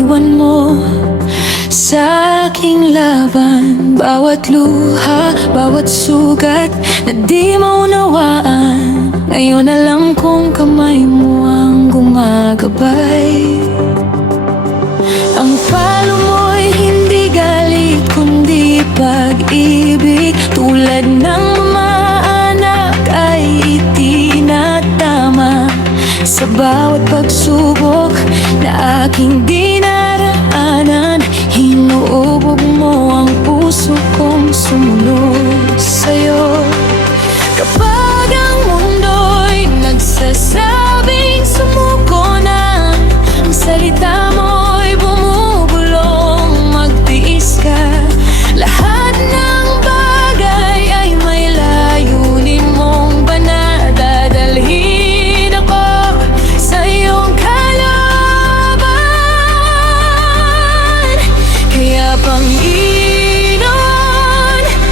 iniwan mo sa aking laban. Bawat luha, bawat sugat na di maunawaan, ngayon alam kong kamay mo ang gumagabay. Ang palo mo'y hindi galit kundi pag-ibig, tulad ng mamaanak ay itinatama. Sa bawat pagsubok na aking dinaraanan, hinuubog mo ang puso kong sumunod sa'yo. Kapag ang mundo'y nagsasabing sumuko na, ang salita mo'y bumubulong, magtiis ka. Lahat ng bagay ay may layunin mong banal, dadalhin ako sa iyong kalaban. Kaya Panginoon,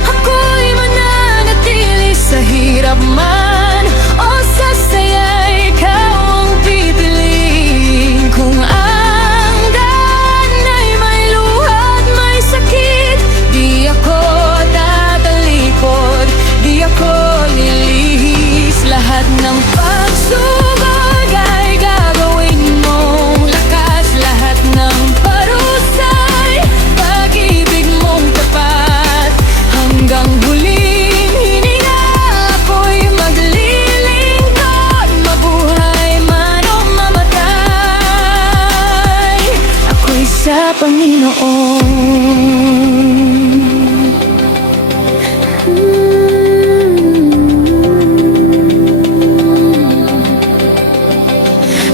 ako'y mananatili sa hirap man o sa saya, ikaw ang pipiliin. Kung ang daan ay may luha at may sakit, di ako tatalikod, di ako lilihis. Lahat ng pagsubok ay gagawin mong lakas, lahat ng parusay, pag-ibig mong tapat. Hanggang huling hininga, ako'y maglilingkod, mabuhay man o mamatay, ako'y sa Panginoon.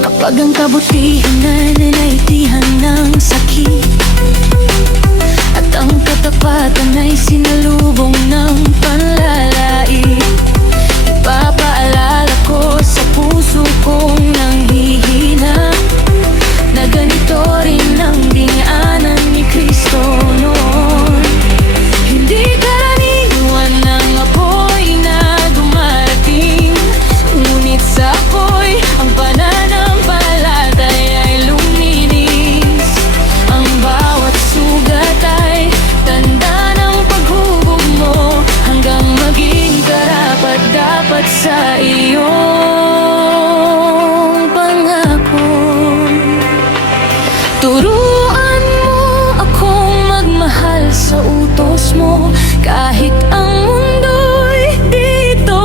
Kapag ang kabutihan ay nanaitihan ng sakit, at ang katapatan ay sinalubong ng panlalait, ipapaalala ko sa puso kong nanghihina na ganito rin ang dinaanan ni Kristo noon. Hindi karaniwan ang apoy na dumarating, ngunit sa apoy ang pananampalataya ay luminis. Ang bawat sugat ay tanda ng paghubog mo, hanggang maging karapat-dapat sa iyong pangako. Turuan mo akong magmahal sa utos mo, kahit ang mundo'y dito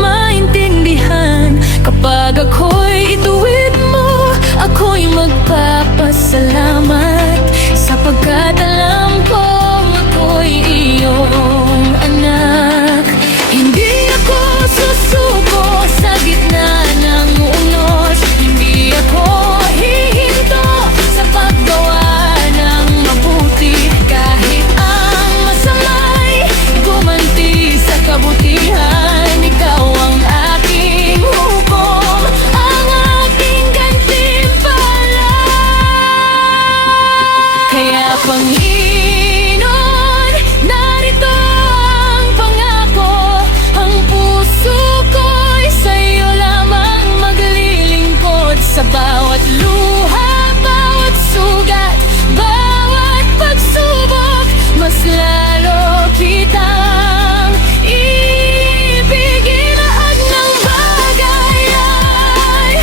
maintindihan. Kapag ako'y ituwid mo, ako'y magpapasalamat, sapagkat alam kong ako'y iyong anak. Hindi ako susuko sa gitna ng unos, hindi ako hihinto sa paggawa ng mabuti. Kahit ang masama'y gumanti sa kabutihan, ikaw ang aking hukom, ang aking gantimpala. Kaya Panginoon, narito ang pangako, ang puso ko'y sa'yo lamang maglilingkod. Sa bawat luha, bawat sugat, bawat pagsubok, mas lalo kitang ibigin. Lahat ng bagay ay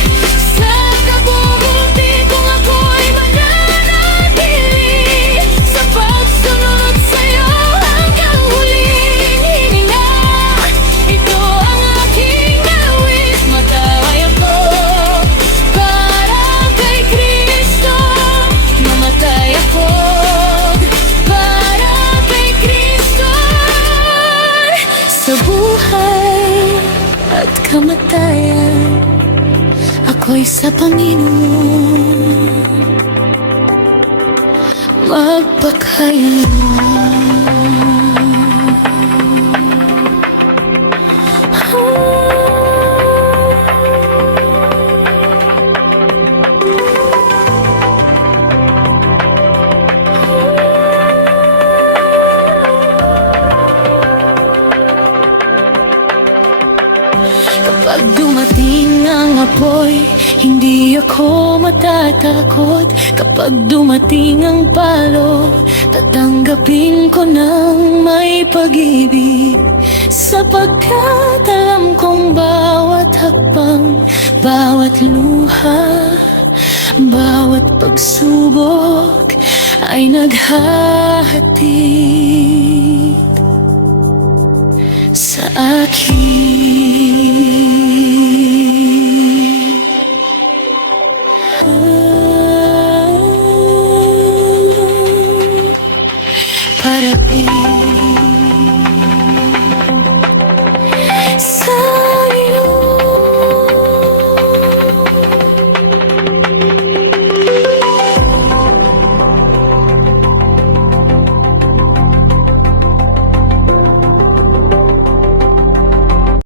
sa kabubuti kung ako'y mananatili sa pagsunod sa'yo hanggang huling hininga. Ito ang aking awit, mataway ako para kay Kristo, mamatay ako para kay Kristo. Sa buhay at kamatayan, ako'y sa Panginoon Kapag dumating ang apoy, hindi ako matatakot. Kapag Pag dumating ang palo, tatanggapin ko ng may pag-ibig, sapagkat alam kong bawat hakbang, bawat luha, bawat pagsubok ay naghahatid sa akin.